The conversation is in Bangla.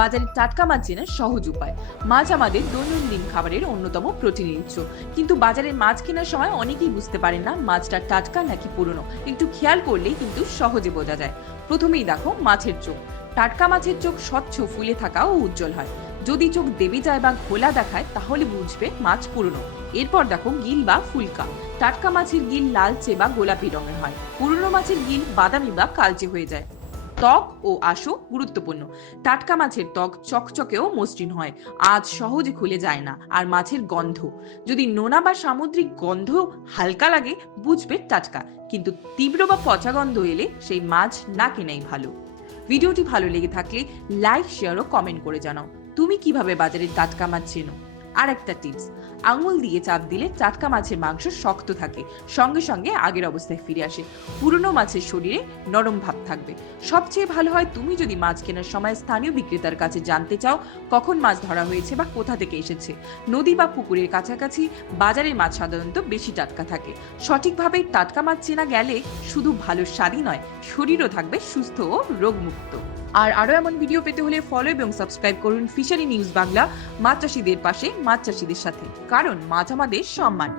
বাজারে টাটকা মাছ চেনার সহজ উপায়। মাছ আমাদের দৈনন্দিন খাবারের অন্যতম প্রোটিনের উৎস, কিন্তু বাজারে মাছ কেনার সময় অনেকেই বুঝতে পারেন না মাছটা টাটকা নাকি পুরনো। একটু খেয়াল করলেই কিন্তু সহজে বোঝা যায়। প্রথমেই দেখো মাছের চোখ। টাটকা মাছের চোখ স্বচ্ছ, ফুলে থাকা ও উজ্জ্বল হয়। যদি চোখ দেবে যায় বা ঘোলা দেখায় তাহলে বুঝবে মাছ পুরনো। এরপর দেখো গিল বা ফুলকা। টাটকা মাছের গিল লালচে বা গোলাপি রঙের হয়, পুরনো মাছের গিল বাদামি বা কালচে হয়ে যায়। ত্বক ও আঁশও গুরুত্বপূর্ণ। টাটকা মাছের ত্বক চকচকে ও মসৃণ হয়, আঁশ সহজে খুলে যায় না। আর মাছের গন্ধ, যদি নোনা বা সামুদ্রিক গন্ধ হালকা লাগে বুঝবে টাটকা, কিন্তু তীব্র বা পচা গন্ধ এলে সেই মাছ না কেনাই ভালো। ভিডিওটি ভালো লেগে থাকলে লাইক, শেয়ার ও কমেন্ট করে জানাও তুমি কিভাবে বাজারে টাটকা মাছ চেনো। আর একটা টিপস, আঙুল দিয়ে চাপ দিলে টাটকা মাছের মাংস শক্ত থাকে, সঙ্গে সঙ্গে আগের অবস্থায় ফিরে আসে। পুরনো মাছের শরীরে নরম ভাব থাকবে। সবচেয়ে ভালো হয় তুমি যদি মাছ কেনার সময় স্থানীয় বিক্রেতার কাছে জানতে চাও কখন মাছ ধরা হয়েছে বা কোথা থেকে এসেছে। নদী বা পুকুরের কাছাকাছি বাজারের মাছ সাধারণত বেশি টাটকা থাকে। সঠিকভাবে টাটকা মাছ চেনা গেলে শুধু ভালো স্বাদই নয়, শরীরও থাকবে সুস্থ ও রোগমুক্ত। আর আরো এমন ভিডিও পেতে হলে ফলো এবং সাবস্ক্রাইব করুন ফিশারি নিউজ বাংলা। মাছ চাষীদের পাশে, মাছ চাষীদের সাথে, কারণ মাছ আমাদের সম্মান।